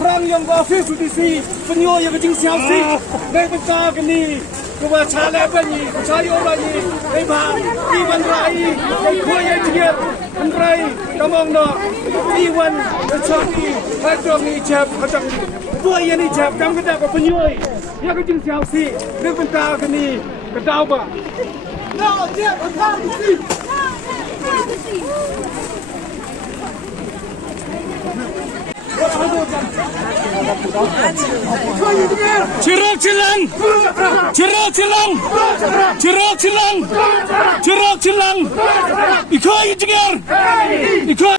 Perang yang berhasil di penyuh yang kecil siasi, mereka bentar ni, kepada cara ni, cari orang ni, mereka iwan rai, mereka yang dia rai, kamang nak iwan cari, mereka ni jap macam dua yang ni jap, kamu kata apa penyuh yang kecil siasi, mereka bentar ni, kedau ba. No, dia bentar ni. Cerok cilang, cerok cilang, cerok cilang, cerok cilang, ikut jenger, ikut.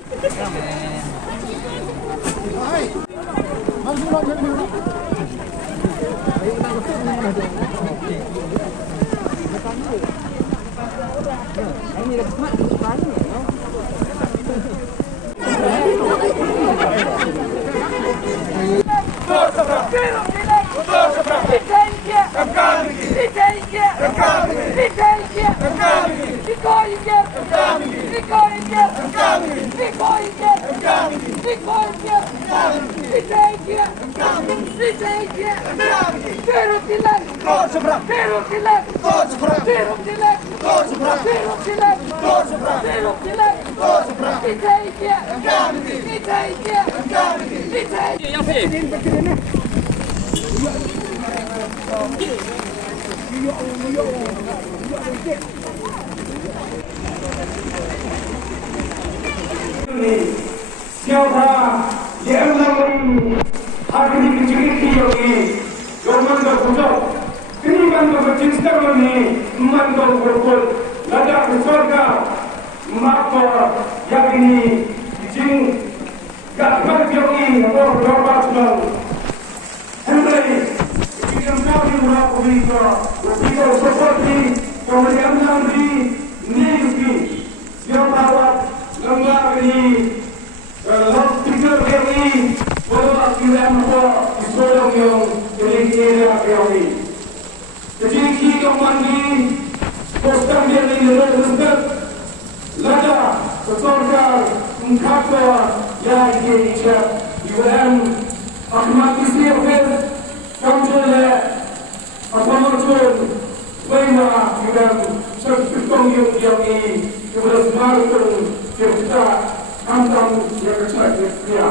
Siapa yang namanya hari ini kecil ini, orang berkuasa, ini orang bercinta ini, orang berkuasa, lada surga, maka yang ini jing, gak berjauhi orang berkuasa, hendak kita cari orang berkuasa, kita seperti kemudian nanti ni siapa lembaga ini. Lalu tiga kali pada kilang apa isolasi yang terlihat kali. Jadi kita mandi postam dia ini lepas lada sesuatu mengkata yang ini cak UN Ahmad Ismail kampanye apa macam lima dengan sesuatu yang ini kepada semua kita Antara yang kecil dia